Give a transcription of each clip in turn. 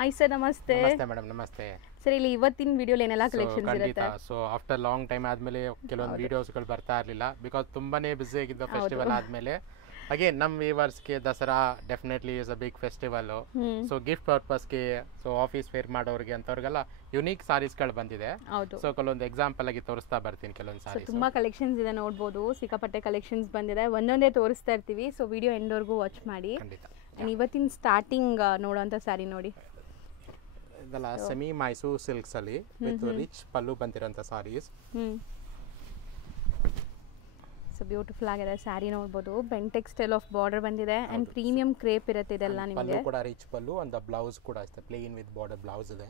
Hi sir, namaste. ನಮಸ್ತೆ madam ನಮಸ್ತೆ sir ಇಲ್ಲಿ ಇವತ್ತಿನ ವಿಡಿಯೋಲಿ ಏನೆಲ್ಲ ಕಲೆಕ್ಷನ್ಸ್ ಖಂಡಿತ ಇರುತ್ತೆ? ಸೊ ಆಫ್ಟರ್ ಲಾಂಗ್ ಟೈಮ್ ಆದ್ಮೇಲೆ ಕೆಲವೊಂದು ವಿಡಿಯೋಸ್ಗಳು ಬರ್ತಾ ಇರಲಿಲ್ಲ ಬಿಕಾಸ್ ತುಂಬಾನೇ ಬಿಸಿ ಆಗಿದ್ದು ಫೆಸ್ಟಿವಲ್ ಆದ್ಮೇಲೆ ಅಗೇನ್ ನಮ್ಮ ವ್ಯೂವರ್ಸ್ಗೆ Dasara definitely is a big festival. So gift ಪರ್ಪಸ್ಗೆ ಸೊ ಆಫೀಸ್ ವೇರ್ ಮಾಡೋರಿಗೆ ಅಂತವ್ರಿಗೆಲ್ಲ ಯುನೀಕ್ ಸಾರೀಸ್ಗಳು ಬಂದಿದೆ. ಸೊ ಕೆಲವೊಂದು ಎಕ್ಸಾಂಪಲ್ ಆಗಿ ತೋರಿಸ್ತಾ ಬರ್ತೀನಿ ಕೆಲವೊಂದು ಸಾರೀಸ್. ತುಂಬಾ ಕಲೆಕ್ಷನ್ಸ್ ಇದೆ, ನೋಡ್ಬೋದು ಸಿಕ್ಕಾಪಟ್ಟೆ ಕಲೆಕ್ಷನ್ಸ್ ಬಂದಿದೆ, ಒಂದೊಂದೇ ತೋರಿಸ್ತಾ ಇರ್ತೀವಿ. ಸೊ ವಿಡಿಯೋ ಎಂಡ್ವರೆಗೂ ವಾಚ್ ಮಾಡಿ. ಇವತ್ತಿನ ಸ್ಟಾರ್ಟಿಂಗ್ ನೋಡೋಂಥ ಸ್ಯಾರಿ ನೋಡಿ, ಇದೆಲ್ಲ ಸೆಮಿ ಮೈಸೂರು ಸಿಲ್ಕ್ಸ್ ಅಲ್ಲಿ ವಿತ್ ರಿಚ್ ಪಲ್ಲು ಬಂದಿರೋಂಥ ಸಾರೀಸ್. ಸೊ ಬ್ಯೂಟಿಫುಲ್ ಆಗಿದೆ ಸ್ಯಾರಿ, ನೋಡ್ಬೋದು ಬೆಂಟೆಕ್ ಸ್ಟೈಲ್ ಆಫ್ ಬಾರ್ಡರ್ ಬಂದಿದೆ ಅಂಡ್ ಪ್ರೀಮಿಯಂ ಕ್ರೇಪ್ ಇರುತ್ತೆ ಇದೆಲ್ಲ ನಿಮಗೆ. ಪಲ್ಲು ಕೂಡ ರಿಚ್ ಪಲ್ಲು ಅಂಡ್ ಬ್ಲೌಸ್ ಕೂಡ ಅಷ್ಟೇ ಪ್ಲೇನ್ ವಿತ್ ಬಾರ್ಡರ್ ಬ್ಲೌಸ್ ಇದೆ.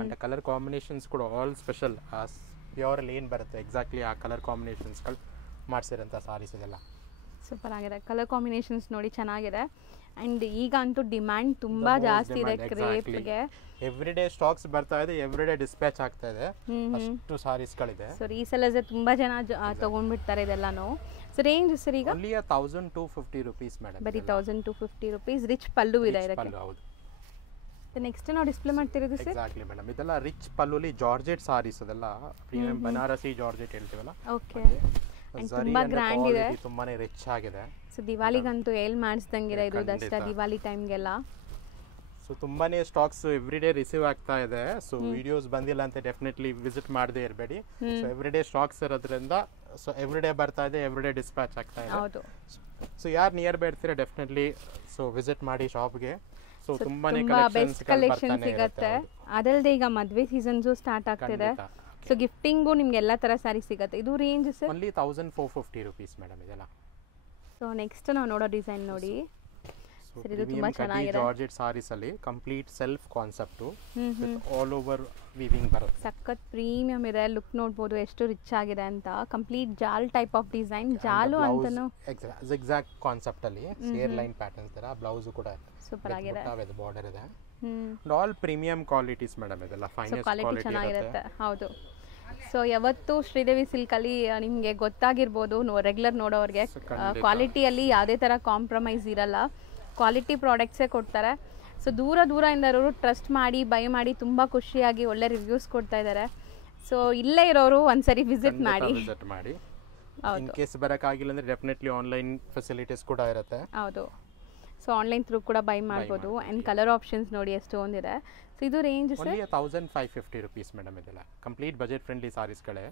ಅಂಡ್ ಕಲರ್ ಕಾಂಬಿನೇಷನ್ಸ್ ಕೂಡ ಆಲ್ ಸ್ಪೆಷಲ್ ಪ್ಯೂರ್ ಏನ್ ಬರುತ್ತೆ ಎಕ್ಸಾಕ್ಟ್ಲಿ ಆ ಕಲರ್ ಕಾಂಬಿನೇಷನ್ಸ್ಗಳು ಮಾಡಿಸಿರೋಂಥ ಸಾರೀಸ್ ಇದೆಲ್ಲ. ಸೂಪರ್ ಆಗಿದೆ, ಕಲರ್ ಕಾಂಬಿನೇಷನ್ಸ್ ನೋಡಿ ಚೆನ್ನಾಗಿದೆ. ಅಂಡ್ ಈಗ ಅಂತೂ ಡಿಮ್ಯಾಂಡ್ ತುಂಬಾ ಜಾಸ್ತಿ ಇದೆ ಕ್ರೇಪ್ಗೆ. ಎವ್ರಿ ಡೇ ಸ್ಟಾಕ್ಸ್ ಬರ್ತಾ ಇದೆ, ಎವ್ರಿ ಡೇ ಡಿಸ್ಪ್ಯಾಚ್ ಆಗ್ತಾ ಇದೆ, ಅಷ್ಟು ಸಾರೀಸ್ಗಳಿದೆ. ಸೊ ರೀಸೆಲ್ಲರ್ಸ್ ತುಂಬಾ ಜನ ತಗೊಂಡ್ಬಿಡ್ತಾರೆ ಇದೆಲ್ಲಾನು. ಸೊ ರೇಂಜ್ ಸರ್ ಈಗ ಓನ್ಲಿ 1250 ರೂಪೀಸ್ ಮೇಡಮ್, ಬರೀ 1250 ರೂಪೀಸ್. ರಿಚ್ ಪಲ್ಲು ಇದೆ ಇದಕ್ಕೆ. ಹೌದು. ನೆಕ್ಸ್ಟ್ ನಾವು ಡಿಸ್ಪ್ಲೇ ಮಾಡ್ತಿರೋದು ಸರ್ ಎಕ್ಸಾಕ್ಟ್ಲಿ ಮೇಡಮ್, ಇದೆಲ್ಲ ರಿಚ್ ಪಲ್ಲುಲಿ ಜಾರ್ಜೆಟ್ ಸಾರೀಸ್, ಅದೆಲ್ಲ ಪ್ರೀಮಿಯಂ ಬನಾರಸಿ ಜಾರ್ಜೆಟ್ ಹೇಳ್ತೀವಲ್ಲ. ಓಕೆ, ತುಂಬಾ ಗ್ರ್ಯಾಂಡ್ ಇದೆ, ತುಂಬಾನೇ ರಿಚ್ ಆಗಿದೆ. ಸೊ ದಿವಾಲಿಗಂತೂ ಎಲ್ಲಿ ಮಾಡಿಸ್ದಂಗಿದೆ ಇದು, ದಸರಾ ದಿವಾಲಿ ಟೈಮ್ಗೆಲ್ಲ. ಸೊ ತುಂಬಾನೇ ಸ್ಟಾಕ್ಸ್ ಎವ್ರಿ ಡೇ ರಿಸೀವ್ ಆಗ್ತಾ ಇದೆ. ಸೊ ವಿಡಿಯೋಸ್ ಬಂದಿಲ್ಲ ಅಂತ ಡೆಫಿನೆಟ್ಲಿ ವಿಸಿಟ್ ಮಾಡದೇ ಇರಬೇಡಿ. ಸೊ ಎವ್ರಿ ಡೇ ಸ್ಟಾಕ್ಸ್ ಇರೋದ್ರಿಂದ ಸೊ ಎವ್ರಿ ಡೇ ಬರ್ತಾ ಇದೆ, ಎವ್ರಿ ಡೇ ಡಿಸ್ಪ್ಯಾಚ್ ಆಗ್ತಾ ಇದೆ. ಹೌದು. ಸೊ ಯಾರು ನಿಯರ್ ಬೈ ಇರ್ತೀರಾ ಡೆಫಿನೆಟ್ಲಿ ಸೊ ವಿಸಿಟ್ ಮಾಡಿ ಶಾಪ್ಗೆ. ಸೊ ತುಂಬಾನೇ ಬೆಸ್ಟ್ ಕಲೆಕ್ಷನ್ ಸಿಗುತ್ತೆ. ಅದಲ್ಲದೆ ಈಗ ಮದುವೆ ಸೀಸನ್ಸು ಸ್ಟಾರ್ಟ್ ಆಗ್ತಿದೆ. ಸೊ ಗಿಫ್ಟಿಂಗು ನಿಮ್ಗೆ ಎಲ್ಲ ತರ ಸ್ಯಾರಿ ಸಿಗುತ್ತೆ. ಇದು range sir only 1450 rupees madam ಇದೆಲ್ಲ. ಸೊ ನೆಕ್ಸ್ಟ್ ನಾವು ನೋಡೋ ಡಿಸೈನ್ ನೋಡಿ ಸರ್, ಇದು ತುಂಬಾ ಚೆನ್ನಾಗಿದೆ. ಜಾರ್ಜೆಟ್ ಸಾರೀಸ್ ಅಲ್ಲಿ complete self concept with all over weaving ಬರುತ್ತೆ. ಸಖತ್ ಪ್ರೀಮಿಯಂ ಇದೆ, ಲುಕ್ ನೋಡ್ಬೋದು ಎಷ್ಟು ರಿಚ್ ಆಗಿದೆ ಅಂತ. ಕಂಪ್ಲೀಟ್ ಜಾಲ್ ಟೈಪ್ ಆಫ್ ಡಿಸೈನ್, ಜಾಲು ಅಂತಾನು ಎಕ್ಸಾಕ್ಟ್ ಕಾನ್ಸೆಪ್ಟ್ ಅಲ್ಲಿ ಸೇರ್ ಲೈನ್ ಪ್ಯಾಟರ್ನ್ಸ್ ತರ ಬ್ಲೌಸ್ ಕೂಡ ಸೂಪರ್ ಆಗಿದೆ, ಬಾರ್ಡರ್ ಇದೆ. ಆಲ್ ಪ್ರೀಮಿಯಂ ಕ್ವಾಲಿಟೀಸ್ ಮೇಡಮ್ ಇದೆಲ್ಲ, ಫೈನೆಸ್ಟ್ ಕ್ವಾಲಿಟಿ ಚೆನ್ನಾಗಿರುತ್ತೆ. ಹೌದು. ಸೊ ಯಾವತ್ತು ಶ್ರೀದೇವಿ ಸಿಲ್ಕ್ ಅಲ್ಲಿ ನಿಮಗೆ ಗೊತ್ತಾಗಿರ್ಬೋದು, ರೆಗ್ಯುಲರ್ ನೋಡೋರಿಗೆ ಕ್ವಾಲಿಟಿಯಲ್ಲಿ ಯಾವುದೇ ಥರ ಕಾಂಪ್ರಮೈಸ್ ಇರಲ್ಲ, ಕ್ವಾಲಿಟಿ ಪ್ರಾಡಕ್ಟ್ಸೇ ಕೊಡ್ತಾರೆ. ಸೊ ದೂರದಿಂದ ಇರೋರು ಟ್ರಸ್ಟ್ ಮಾಡಿ ಬೈ ಮಾಡಿ ತುಂಬ ಖುಷಿಯಾಗಿ ಒಳ್ಳೆ ರಿವ್ಯೂಸ್ ಕೊಡ್ತಾ ಇದ್ದಾರೆ. ಸೊ ಇಲ್ಲೇ ಇರೋರು ಒಂದ್ಸರಿ ವಿಸಿಟ್ ಮಾಡಿ. ಇನ್ ಕೇಸ್ ಬರೋಕ್ಕಾಗಿಲ್ಲ ಅಂದ್ರೆ ಡೆಫಿನೆಟ್ಲಿ ಆನ್ಲೈನ್ ಫೆಸಿಲಿಟೀಸ್ ಕೂಡ ಇರುತ್ತೆ. ಹೌದು. ಸೊ ಆನ್ಲೈನ್ ಥ್ರೂ ಕೂಡ ಬೈ ಮಾಡ್ಬೋದು. ಆ್ಯಂಡ್ ಕಲರ್ ಆಪ್ಷನ್ಸ್ ನೋಡಿ ಎಷ್ಟೊಂದಿದೆ. ಸೊ ಇದು ರೇಂಜ್ ಸರ್ 1550 ರೂಪೀಸ್ ಮೇಡಮ್ ಇದೆಲ್ಲ. ಕಂಪ್ಲೀಟ್ ಬಜೆಟ್ ಫ್ರೆಂಡ್ಲಿ ಸಾರೀಸ್ಗಳೇ.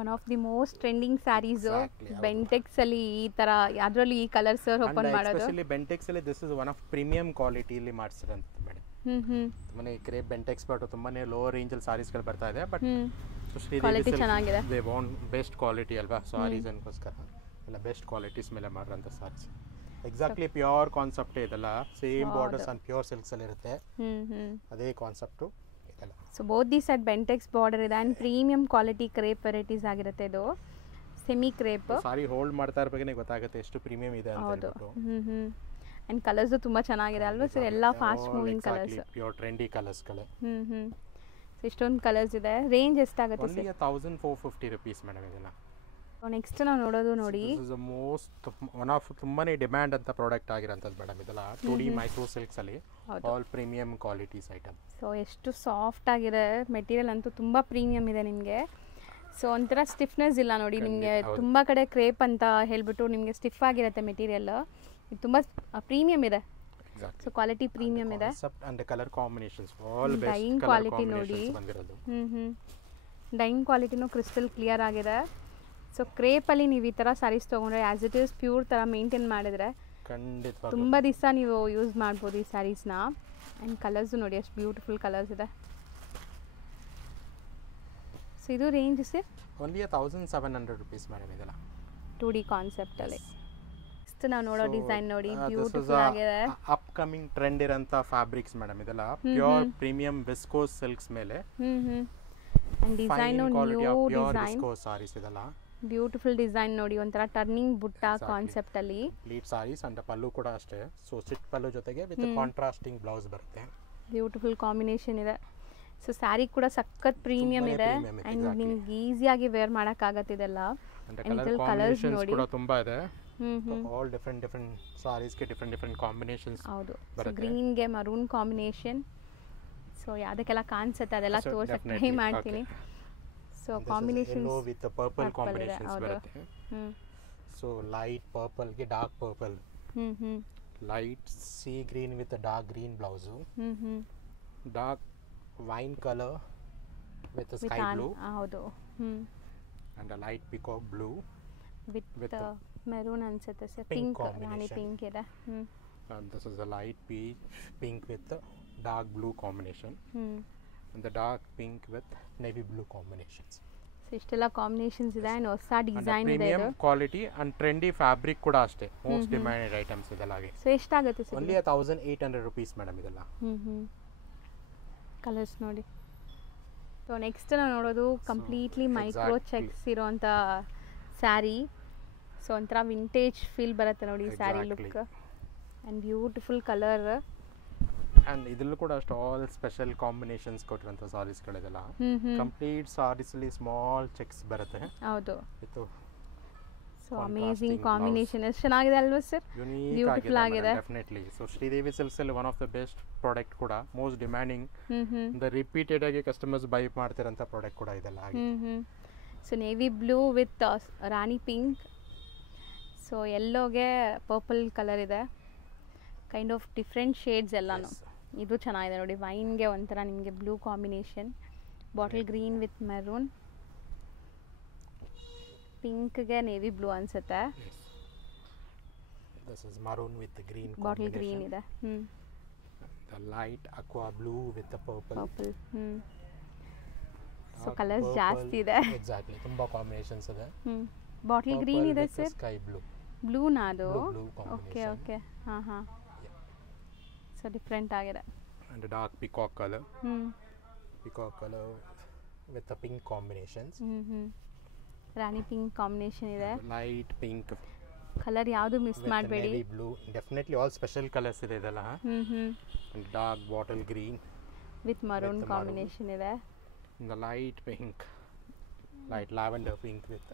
One of the most trending saris Bentex ಅಲ್ಲಿ ಈ ತರ, ಅದರಲ್ಲಿ ಈ ಕಲರ್ ಸರ್ ಓಪನ್ ಮಾಡೋದು. ಎಸ್ಪೆಷಲಿ ಬೆಂಟೆಕ್ಸ್ ಅಲ್ಲಿ this is one of premium quality ಇಲ್ಲಿ ಮಾಡಿಸಿರೋಂಥದ್ದು ಮೇಡಮ್. ತುಂಬಾನೇ ಕ್ರೇಪ್ ಬೆಂಟೆಕ್ಸ್ ಬಟ್ ತುಂಬಾನೇ ಲೋ ರೇಂಜ್ ಅಲ್ಲಿ ಸಾರೀಸ್ಗಳು ಬರ್ತಾ ಇದೆ. ಬಟ್ ಕ್ವಾಲಿಟಿ ಚೆನ್ನಾಗಿದೆ, ದೇ ವಾಂಟ್ ಬೆಸ್ಟ್ ಕ್ವಾಲಿಟಿ ಅಲ್ವಾ, ಸೊ ಆ ರೀಸನ್ಗೋಸ್ಕರ ಎಲ್ಲ ಬೆಸ್ಟ್ ಕ್ವಾಲಿಟೀಸ್ ಮೇಲೆ ಮಾಡಿರೋಂಥ ಸಾರೀಸ್. ಎಕ್ಸಾಕ್ಟ್ಲಿ ಪ್ಯೂರ್ ಕಾನ್ಸೆಪ್ಟ್ ಇದೆಲ್ಲ, same borders and pure silks ಅಲ್ಲಿ ಇರುತ್ತೆ, ಅದೇ ಕಾನ್ಸೆಪ್ಟ್ ಇದೆಲ್ಲ. So both the set Bentex border ಇದೆ and premium quality crepe varieties ಆಗಿರುತ್ತೆ. ಇದು ಸೆಮಿ ಕ್ರೇಪ್ ಸಾರಿ ಹೋಲ್ಡ್ ಮಾಡ್ತಾ ಇರಬೇಕೇ ಗೊತ್ತಾಗುತ್ತೆ ಎಷ್ಟು ಪ್ರೀಮಿಯಂ ಇದೆ ಅಂತ ಹೇಳ್ಬಿಟ್ಟು. ಅಂಡ್ ಕಲರ್ಸ್ ತುಂಬಾ ಚೆನ್ನಾಗಿದೆ ಅಲ್ವಾ ಸರ್, ಎಲ್ಲ fast moving colours, pure trendy ಕಲರ್ಸ್ಗಳೇ. ಸೊ ಇಷ್ಟೊಂದು ಕಲರ್ಸ್ ಇದೆ. ರೇಂಜ್ ಎಷ್ಟಾಗುತ್ತೆ ಸರ್? 1450 ರೂಪೀಸ್ ಮೇಡಮ್ ಇದೆಲ್ಲ. ನೆಕ್ಸ್ಟ್ ನಾವು ನೋಡೋದು ನೋಡಿ, ಮೋಸ್ಟ್ ಒನ್ ಆಫ್ ತುಂಬಾನೇ ಡಿಮ್ಯಾಂಡ್ ಅಂತ ಪ್ರಾಡಕ್ಟ್ ಆಗಿರೋಂಥದ್ದು ಮೇಡಮ್ ಇದೆಲ್ಲ. 2D ಮೈಸೂರು ಸಿಲ್ಕ್ಸ್ ಅಲ್ಲಿ all premium qualities item. So ಎಷ್ಟು ಸಾಫ್ಟ್ ಆಗಿದೆ ಮೆಟೀರಿಯಲ್, ಅಂತೂ ತುಂಬಾ ಪ್ರೀಮಿಯಂ ಇದೆ ನಿಮಗೆ. ಸೊ ಒಂಥರ ಸ್ಟಿಫ್ನೆಸ್ ಇಲ್ಲ ನೋಡಿ ನಿಮಗೆ. ತುಂಬಾ ಕಡೆ ಕ್ರೇಪ್ ಅಂತ ಹೇಳ್ಬಿಟ್ಟು ನಿಮಗೆ ಸ್ಟಿಫ್ ಆಗಿರುತ್ತೆ ಮೆಟೀರಿಯಲ್, ಇದು ತುಂಬಾ ಪ್ರೀಮಿಯಂ ಇದೆ. ಸೊ ಕ್ವಾಲಿಟಿ ಪ್ರೀಮಿಯಂ ಇದೆ. And colour combinations all best dyeing quality ನೋಡಿ. ಡೈಯಿಂಗ್ ಕ್ವಾಲಿಟಿನೂ ಕ್ರಿಸ್ಟಲ್ ಕ್ಲಿಯರ್ ಆಗಿದೆ. ಸೊ ಕ್ರೇಪಲ್ಲಿ ನೀವು ಈ ಥರ ಸ್ಯಾರೀಸ್ ತೊಗೊಂಡ್ರೆ ಆ್ಯಸ್ ಇಟ್ ಈಸ್ ಪ್ಯೂರ್ ಥರ ಮೇಂಟೈನ್ ಮಾಡಿದರೆ ಖಂಡಿತ ತುಂಬ ದಿವಸ ನೀವು ಯೂಸ್ ಮಾಡ್ಬೋದು ಈ ಸ್ಯಾರೀಸ್ನ. ಆ್ಯಂಡ್ ಕಲರ್ಸು ನೋಡಿ ಎಷ್ಟು ಬ್ಯೂಟಿಫುಲ್ ಕಲರ್ಸ್ ಇದೆ. ಸೊ ಇದು range sir only 1700 rupees madam ಇದೆಲ್ಲ. 2D ಕಾನ್ಸೆಪ್ಟಲ್ಲಿ. ನೆಕ್ಸ್ಟ್ ನಾವು ನೋಡೋ ಡಿಸೈನ್ ನೋಡಿ, ಬ್ಯೂಟಿಫುಲ್ ಆಗಿದೆ. ಅಪ್ಕಮಿಂಗ್ ಟ್ರೆಂಡ್ ಇರೋಂಥ ಫ್ಯಾಬ್ರಿಕ್ಸ್ ಮೇಡಮ್ ಇದೆಲ್ಲ, ಪ್ಯೂರ್ ಪ್ರೀಮಿಯಂ ವಿಸ್ಕೋಸ್ ಸಿಲ್ಕ್ಸ್ ಮೇಲೆ. And design new design, viscose saris ಇದೆಲ್ಲ. ಬ್ಯೂಟಿಫುಲ್ ಡಿಸೈನ್ ನೋಡಿ, ಒಂಥರ ಟರ್ನಿಂಗ್ ಬುಟ್ಟ ಕಾನ್ಸೆಪ್ಟ್ ಅಲ್ಲಿ ಲೀಡ್ ಸಾರೀಸ್. ಅಂಡ್ ಪಲ್ಲು ಕೂಡ ಅಷ್ಟೇ, ಸೊ ಸಿಟ್ ಪಲ್ಲು ಜೊತೆಗೆ ವಿತ್ ಕಾಂಟ್ರಾಸ್ಟಿಂಗ್ ಬ್ಲೌಸ್ ಬರುತ್ತೆ. ಬ್ಯೂಟಿಫುಲ್ ಕಾಂಬಿನೇಷನ್ ಇದೆ. ಸೊ ಸ್ಯಾರಿ ಕೂಡ ಸಖತ್ ಪ್ರೀಮಿಯಂ ಇದೆ ಅಂಡ್ ನಿಮ್ಗೆ ಈಸಿಯಾಗಿ ವೇರ್ ಮಾಡಕ್ ಆಗತ್ತೆ ಇದೆಲ್ಲ. ಕಲರ್ಸ್ ನೋಡಿ ತುಂಬಾ ಇದೆ. ಆಲ್ ಡಿಫ್ರೆಂಟ್ ಸಾರೀಸ್ಗೆ ಡಿಫ್ರೆಂಟ್ ಕಾಂಬಿನೇಷನ್ಸ್ ಹೌದು. ಬರುತ್ತೆ. ಗ್ರೀನ್ಗೆ ಮರೂನ್ ಕಾಂಬಿನೇಷನ್. ಸೊ ಯಾವುದಕ್ಕೆಲ್ಲ ಕಾಣಿಸುತ್ತೆ ಅದೆಲ್ಲ So, ತೋರ್ಸಕ್ಕೆ definitely. ಟ್ರೈ ಮಾಡ್ತೀನಿ. So This is combinations yellow with the purple Purple combinations ಇದೆ, ಹೌದು. ಬರುತ್ತೆ. So light purple ಗೆ dark purple, light sea green with a dark green blouse, dark wine color with a sky blue ಹೌದು. and a light peacock blue with with a maroon ಅನ್ಸುತ್ತೆ sir. pink pink, ರಾಣಿ combination. Pink ಇದೆ. and this is a light peach pink with the dark blue combination and the dark pink with navy blue combinations. So ಇಷ್ಟೆಲ್ಲ combinations ಇದೆ and ಹೊಸ and a design ಇದೆ premium ಇದು. quality and trendy fabric ಕೂಡ ಅಷ್ಟೇ most demanded items ಇದೆಲ್ಲ ಹಾಗೆ. So ಎಷ್ಟಾಗುತ್ತೆ ಸರ್? only 1800 rupees madam ಇದೆಲ್ಲ. ಕಲರ್ಸ್ ನೋಡಿ. ಸೊ ನೆಕ್ಸ್ಟ್ ನಾವು ನೋಡೋದು ಕಂಪ್ಲೀಟ್ಲಿ ಮೈಕ್ರೋ exactly. ಚೆಕ್ಸ್ ಇರೋಂಥ ಸ್ಯಾರಿ. ಸೊ ಒಂಥರ ವಿಂಟೇಜ್ ಫೀಲ್ ಬರುತ್ತೆ ನೋಡಿ sari Exactly. Look and beautiful colour. and ಇದರಲ್ಲೂ ಕೂಡ ಅಷ್ಟು ಆಲ್ ಸ್ಪೆಷಲ್ ಕಾಂಬಿನೇಷನ್ಸ್ ಕೊಟ್ಟಿರೋಂಥ ಸಾರೀಸ್ಗಳಿದೆಲ್ಲ ಕಂಪ್ಲೀಟ್ ಸಾರೀಸ್ ಅಲ್ಲಿ ಸ್ಮಾಲ್ ಚೆಕ್ಸ್ ಬರುತ್ತೆ ಹೌದು. ವಿತ್ ಸೊ ಅಮೇಝಿಂಗ್ ಕಾಂಬಿನೇಷನ್ ಎಷ್ಟು ಚೆನ್ನಾಗಿದೆ ಅಲ್ವಾ ಸರ್? ಯೂನಿಕ್ Beautiful ಆಗಿದೆ ಆಗಿದೆ. ಡೆಫಿನೆಟ್ಲಿ. ಸೊ ಶ್ರೀದೇವಿ ಸಿಲ್ಕ್ಸ್ ಅಲ್ಲಿ one of the best product ಕೂಡ ಮೋಸ್ಟ್ ಡಿಮ್ಯಾಂಡಿಂಗ್ ರಿಪೀಟೆಡ್ ಆಗಿ ಕಸ್ಟಮರ್ಸ್ ಬೈ ಮಾಡ್ತಿರೋಂಥ ಪ್ರಾಡಕ್ಟ್ ಕೂಡ ಇದೆಲ್ಲ ಹಾಗೆ. So navy blue with rani pink. So ಎಲ್ಲೋಗೆ ಪರ್ಪಲ್ ಕಲರ್ ಇದೆ. ಕೈಂಡ್ ಆಫ್ ಡಿಫ್ರೆಂಟ್ ಶೇಡ್ಸ್ ಎಲ್ಲಾನು. Yes. ಇದು ಚೆನ್ನಾಗಿದೆ ನೋಡಿ. ವೈನ್ಗೆ ಒಂಥರ ನಿಮಗೆ blue combination, bottle green with maroon, ಪಿಂಕ್ಗೆ ನೇವಿ ಬ್ಲೂ ಅನ್ಸುತ್ತೆ, This is maroon with the green bottle green combination. ಇದೆ. The light aqua blue with the purple. Purple. So Dark colours purple. ಜಾಸ್ತಿ ಇದೆ. Exactly. ತುಂಬಾ ಕಾಂಬಿನೇಷನ್ಸ್ ಇದೆ. Bottle Purple green ಇದೆ with the sir. sky blue. ಬ್ಲೂನಾ ಅದು? Blue okay combination. Okay. ಹಾಂ ಹಾಂ. So different ಆಗಿದೆ. And a dark peacock color. Peacock color with the pink combinations. Rani pink combination ಇದೆ. Light pink ಕಲರ್ ಯಾವುದು miss with ಮಾಡಬೇಡಿ. navy blue. Definitely all special colors ಇದೆ ಇದೆಲ್ಲ. And dark bottle green. With maroon maroon. Combination ಇದೆ. And the light pink. Light lavender pink with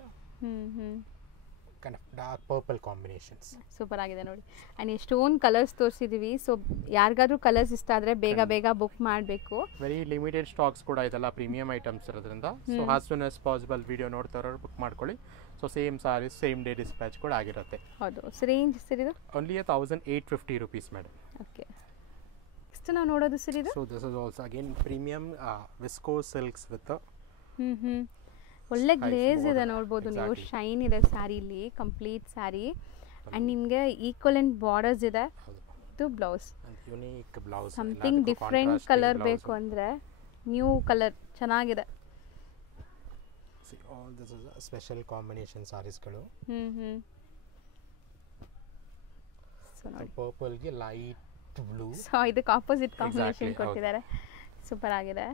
kind of dark purple combinations. Super ಆಗಿದೆ ನೋಡಿ. And ಎಷ್ಟೊಂದು colours ತೋರಿಸಿದ್ದೀವಿ. So ಯಾರಿಗಾದ್ರೂ colours ಇಷ್ಟ ಆದರೆ ಬೇಗ ಬುಕ್ ಮಾಡಬೇಕು. ವೆರಿ ಲಿಮಿಟೆಡ್ ಸ್ಟಾಕ್ಸ್ ಕೂಡ ಇದೆಲ್ಲ ಪ್ರೀಮಿಯಂ ಐಟಮ್ಸ್ ಇರೋದ್ರಿಂದ so as soon as possible video ನೋಡ್ತಾರೋ ಬುಕ್ ಮಾಡ್ಕೊಳ್ಳಿ. So same saris same day dispatch ಕೂಡ ಆಗಿರುತ್ತೆ. ಹೌದು. ಸೊ ರೇಂಜ್ ಸರ್ ಇದು? Only 1850 rupees madam. Okay. Next ನಾವು ನೋಡೋದು ಸರ್ ಇದು? So this is also again premium viscose silks with ಒಳ್ಳೆ Nice ಗ್ಲೇಸ್ ಇದೆ border. ನೋಡ್ಬೋದು ನೀವು. Exactly. ಶೈನ್ ಇದೆ ಸ್ಯಾರಿಲಿ, ಕಂಪ್ಲೀಟ್ ಸ್ಯಾರಿ. ಆ್ಯಂಡ್ ನಿಮಗೆ ಈಕ್ವಲೆಂಟ್ ಬಾರ್ಡರ್ಸ್ ಇದೆ. ಇದು blouse. Unique blouse. Something different colour ಬೇಕು ಅಂದರೆ ನ್ಯೂ ಕಲರ್ ಚೆನ್ನಾಗಿದೆ. All this is special combination ಸಾರೀಸ್ಗಳು. ಸೊ ನೋಡಿ. ಪರ್ಪಲ್ಗೆ ಲೈಟ್ ಬ್ಲೂ. ಸೊ ಇದಕ್ಕೆ ಆಪೋಸಿಟ್ ಕಾಂಬಿನೇಷನ್ Exactly, ಕೊಟ್ಟಿದ್ದಾರೆ. ಸೂಪರ್ ಆಗಿದೆ.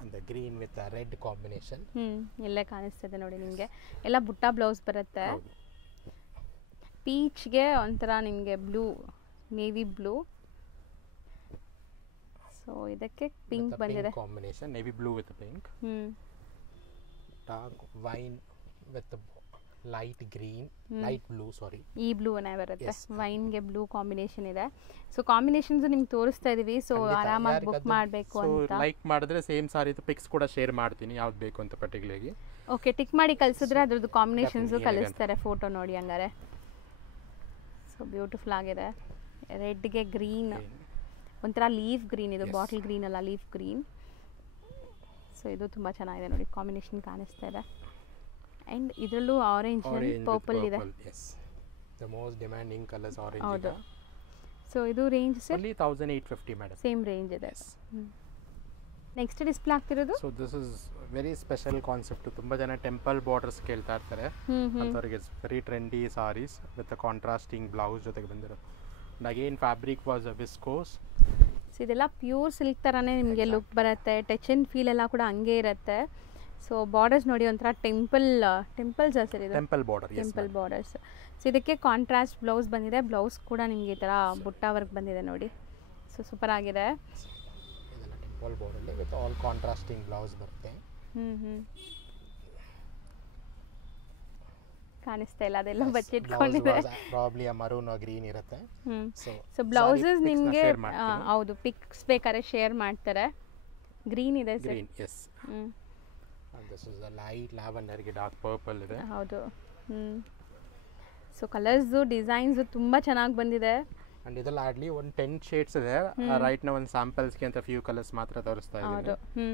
and the green with the red combination. ಇಲ್ಲೇ ಕಾಣಿಸ್ತಿದೆ ನೋಡಿ ನಿಮಗೆ. ಎಲ್ಲ ಬುಟ್ಟ ಬ್ಲೌಸ್ ಬರುತ್ತೆ. ಹೌದು. ಪೀಚ್ಗೆ ಒಂಥರ ನಿಮಗೆ ಬ್ಲೂ, ನೇವಿ ಬ್ಲೂ. ಸೊ ಇದಕ್ಕೆ ಪಿಂಕ್ With the ಬಂದಿದೆ. pink combination, navy blue with the pink. Dark wine with the light green, light blue, sorry. ಈ ಬ್ಲೂನೇ ಬರುತ್ತೆ. Yes. ವೈನ್ಗೆ ಬ್ಲೂ ಕಾಂಬಿನೇಷನ್ ಇದೆ. ಸೊ ಕಾಂಬಿನೇಷನ್ಸ್ ನಿಮ್ಗೆ ತೋರಿಸ್ತಾ ಇದೀವಿ. ಸೊ ಆರಾಮಾಗಿ ಬುಕ್ ಮಾಡಬೇಕು ಅಂತ. ಲೈಕ್ ಮಾಡಿದ್ರೆ ಸೇಮ್ ಸಾರಿದು ಪಿಕ್ಸ್ ಕೂಡ ಶೇರ್ ಮಾಡ್ತೀನಿ ಯಾವ್ದು ಬೇಕು ಅಂತ ಪರ್ಟಿಕ್ಯುಲರ್ಲಿ. ಓಕೆ. ಟಿಕ್ ಮಾಡಿ ಕಳಿಸಿದ್ರೆ ಅದ್ರದ್ದು ಕಾಂಬಿನೇಷನ್ಸು Definitely ಕಳಿಸ್ತಾರೆ. ಫೋಟೋ ನೋಡಿ ಹಂಗಾರೆ. ಸೊ ಬ್ಯೂಟಿಫುಲ್ ಆಗಿದೆ. ರೆಡ್ಗೆ ಗ್ರೀನ್, ಒಂಥರ ಲೀಫ್ ಗ್ರೀನ್ ಇದು. Yes. ಬಾಟಲ್ ಗ್ರೀನ್ ಅಲ್ಲ, ಲೀಫ್ ಗ್ರೀನ್. ಸೊ ಇದು ತುಂಬ ಚೆನ್ನಾಗಿದೆ ನೋಡಿ. ಕಾಂಬಿನೇಷನ್ ಕಾಣಿಸ್ತಾ ಇದೆ. ಆ್ಯಂಡ್ ಇದರಲ್ಲೂ ಆರೆಂಜ್ ಪರ್ಪಲ್ ಇದೆ. Yes. The most demanding colors orange. ಹೌದು. ಸೊ ಇದು range sir? Only 1850 madam. Same range ಇದೆ. ನೆಕ್ಸ್ಟ್ ಡಿಸ್ಪ್ಲೇ ಆಗ್ತಿರೋದು? So this is very special concept. ತುಂಬ ಜನ ಟೆಂಪಲ್ ಬಾರ್ಡರ್ಸ್ ಕೇಳ್ತಾ ಇರ್ತಾರೆ. ಅಂಥವ್ರಿಗೆ it's very trendy saris with contrasting blouse ಜೊತೆಗೆ ಬಂದಿರೋದು. And again fabric was viscose. So ಇದೆಲ್ಲ ಪ್ಯೂರ್ ಸಿಲ್ಕ್ ಥರನೇ ನಿಮಗೆ ಲುಕ್ ಬರುತ್ತೆ. ಟಚ್ ಆ್ಯಂಡ್ ಫೀಲ್ ಎಲ್ಲ ಕೂಡ ಹಂಗೆ ಇರುತ್ತೆ. ಸೊ ಬಾರ್ಡರ್ಸ್ ನೋಡಿ ಒಂಥರ ಟೆಂಪಲ್ಸ್ ಸರ್ ಇದು? Temple border. Temple borders. So ಇದಕ್ಕೆ ಕಾಂಟ್ರಾಸ್ಟ್ ಬ್ಲೌಸ್ ಬಂದಿದೆ. ಬ್ಲೌಸ್ ಕೂಡ ನಿಮಗೆ ಈ ಥರ ಬುಟ್ಟ ವರ್ಕ್ ಬಂದಿದೆ ನೋಡಿ. ಸೊ ಸೂಪರ್ ಆಗಿದೆ. ಇದೆಲ್ಲ temple border with all contrasting blouse ಬರುತ್ತೆ. ಕಾಣಿಸ್ತಾ ಇಲ್ಲ, ಅದೆಲ್ಲ ಬಚ್ಚಿಟ್ಕೊಂಡಿದೆ. ಪ್ರಾಬ್ಲಿ ಮರೂನ್ ಗ್ರೀನ್ ಇರುತ್ತೆ. ಸೊ ಬ್ಲೌಸಸ್ ನಿಮಗೆ ಹೌದು ಪಿಕ್ಸ್ ಬೇಕಾದ್ರೆ ಶೇರ್ ಮಾಡ್ತಾರೆ. ಗ್ರೀನ್ ಇದೆ sir. Green yes. This is a light lavender ಗೆ ಡಾರ್ಕ್ ಪರ್ಪಲ್ ಇದೆ. ಹೌದು. ಸೊ ಕಲರ್ಸ್ ಡಿಸೈನ್ಸ್ ತುಂಬಾ ಚೆನ್ನಾಗಿ ಬಂದಿದೆ. ಅಂಡ್ ಇದೆಲ್ಲ ಆಡ್ಲಿ ಒಂದು 10 ಶೇಡ್ಸ್ ಇದೆ. ರೈಟ್ ನಾ ಒಂದು ಸ್ಯಾಂಪಲ್ಸ್ ಗೆ ಅಂತ ಫ್ಯೂ ಕಲರ್ಸ್ ಮಾತ್ರ ತೋರಿಸ್ತಾ ಇದ್ದೀನಿ.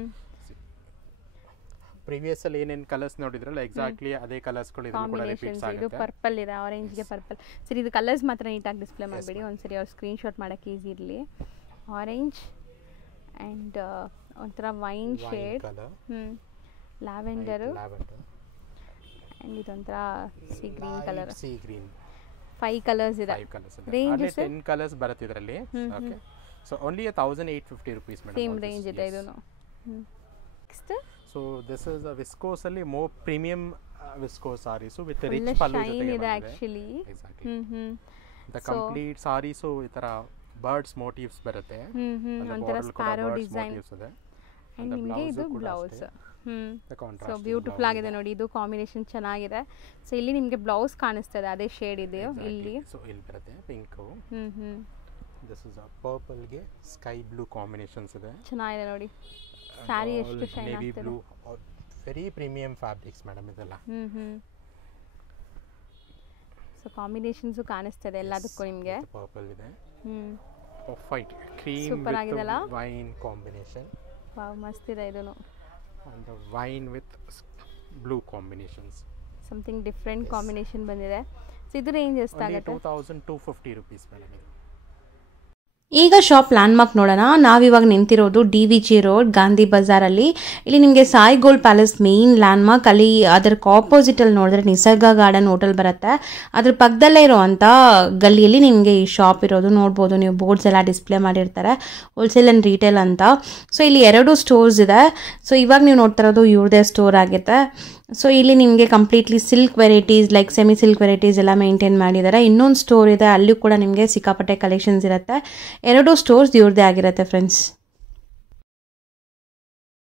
ಪ್ರೀವಿಯಸ್ ಅಲ್ಲಿ ಏನೇನ್ ಕಲರ್ಸ್ ನೋಡಿದ್ರಲ್ಲ ಎಕ್ಸಾಕ್ಟ್ಲಿ ಅದೇ ಕಲರ್ಸ್ ಗಳು ಇದನ್ನು ಕೂಡ ರಿಪೀಟ್ಸ್ ಆಗುತ್ತೆ. ಇದು ಪರ್ಪಲ್ ಇದೆ, ಆರೆಂಜ್ ಗೆ ಪರ್ಪಲ್. ಸರಿ ಇದು ಕಲರ್ಸ್ ಮಾತ್ರ ನೀಟಾಗಿ ಡಿಸ್ಪ್ಲೇ ಮಾಡಬೇಡಿ, ಒಂದ್ಸರಿ ಅವ್ರು ಸ್ಕ್ರೀನ್ ಶಾಟ್ ಮಾಡಕ್ಕೆ ಈಸಿ ಇರಲಿ. ಆರೆಂಜ್ ಅಂಡ್ ಒಂಥರ ವೈನ್ ಶೇಡ್, ಲ್ಯಾವೆಂಡರ್ ಅಂಡ್ ಇದೊಂಥರ sea green colour. Sea green 5 colours ಇದೆ. ರೇಂಜ್ 10 ಕಲರ್ಸ್ ಬರುತ್ತೆ ಇದರಲ್ಲಿ. Okay, so only 1850 rupees madam. Same range ಇದೆ ಇದನ್ನು. Next so this is a viscose ಅಲ್ಲಿ more premium viscose saris with rich pallu ಜೊತೆಗೆ ಇದೆ actually. Exactly the complete saris ಈ ತರ ಬರ್ಡ್ಸ್ ಮೋಟಿವ್ಸ್ ಬರುತ್ತೆ. ಒಂಥರ ಸ್ಪ್ಯಾರೋ ಡಿಸೈನ್ ಇದೆ. ಅಂಡ್ ನಿಮಗೆ ಇದು ಬ್ಲೌಸ್. ಸೊ ಬ್ಯೂಟಿಫುಲ್ ಆಗಿದೆ ನೋಡಿ, ಇದು ಕಾಂಬಿನೇಷನ್ ಚೆನ್ನಾಗಿದೆ. ಸೊ ಇಲ್ಲಿ ನಿಮಗೆ ಬ್ಲೌಸ್ ಕಾಣಿಸ್ತದೆ, ಅದೇ ಶೇಡ್ ಇದೆ ಇಲ್ಲಿ. ಸೊ ಇಲ್ಲಿ ಬರುತ್ತೆ pink. This is a purple ಗೆ ಸ್ಕೈ ಬ್ಲೂ ಕಾಂಬಿನೇಷನ್ಸ್ ಇದೆ. ಚೆನ್ನಾಗಿದೆ ನೋಡಿ, ಸಾರಿ ಎಷ್ಟು ಶೈನ್ ಆಗ್ತಿದೆ. ವೆರಿ ಪ್ರೀಮಿಯಂ ಫ್ಯಾಬ್ರಿಕ್ಸ್ ಮೇಡಂ ಇದೆಲ್ಲ. ಸೊ ಕಾಂಬಿನೇಷನ್ಸ್ ಕಾಣಿಸ್ತದೆ ಎಲ್ಲದಕ್ಕೂ ನಿಮಗೆ. ಪರ್ಪಲ್ ಇದೆ, ಆಫ್ ವೈಟ್ ಕ್ರೀಮ್ ಸೂಪರ್ ಆಗಿದೆಲ್ಲ, ವೈನ್ ಕಾಂಬಿನೇಷನ್. ವಾವ್ ಮಸ್ತ್ ಇದೆ ಇದನ್ನು. and the wine with blue combinations, something different combination ಬಂದಿದೆ. ಸೊ ಇದು ರೇಂಜ್ ಎಷ್ಟಾಗುತ್ತೆ? 2250 rupees ಮೇಡಂ. ಈಗ ಶಾಪ್ ಲ್ಯಾಂಡ್ಮಾರ್ಕ್ ನೋಡೋಣ. ನಾವಿವಾಗ ನಿಂತಿರೋದು DVG ರೋಡ್ ಗಾಂಧಿ ಬಜಾರಲ್ಲಿ. ಇಲ್ಲಿ ನಿಮಗೆ Sai gold palace main landmark. ಅಲ್ಲಿ ಅದರ ಆಪೋಸಿಟ್ ಅಲ್ಲಿ ನೋಡಿದ್ರೆ ನಿಸರ್ಗ ಗಾರ್ಡನ್ ಹೋಟೆಲ್ ಬರುತ್ತೆ. ಅದ್ರ ಪಕ್ಕದಲ್ಲೇ ಇರೋವಂಥ ಗಲ್ಲಿಯಲ್ಲಿ ನಿಮಗೆ ಈ ಶಾಪ್ ಇರೋದು ನೋಡ್ಬೋದು. ನೀವು ಬೋರ್ಡ್ಸ್ ಎಲ್ಲ ಡಿಸ್ಪ್ಲೇ ಮಾಡಿರ್ತಾರೆ, ಹೋಲ್ಸೇಲ್ ಆ್ಯಂಡ್ ರಿಟೇಲ್ ಅಂತ. ಸೊ ಇಲ್ಲಿ 2 ಸ್ಟೋರ್ಸ್ ಇದೆ. ಸೊ ಇವಾಗ ನೀವು ನೋಡ್ತಾ ಇರೋದು ಇವ್ರದೇ ಸ್ಟೋರ್ ಆಗುತ್ತೆ. ಸೊ ಇಲ್ಲಿ ನಿಮಗೆ completely silk varieties like semi silk varieties ಎಲ್ಲ ಮೇಂಟೈನ್ ಮಾಡಿದ್ದಾರೆ. ಇನ್ನೊಂದು ಸ್ಟೋರ್ ಇದೆ, ಅಲ್ಲಿ ಕೂಡ ನಿಮಗೆ ಸಿಕ್ಕಾಪಟ್ಟೆ ಕಲೆಕ್ಷನ್ಸ್ ಇರುತ್ತೆ. 2 ಸ್ಟೋರ್ಸ್ ಇವ್ರದೇ ಆಗಿರುತ್ತೆ ಫ್ರೆಂಡ್ಸ್.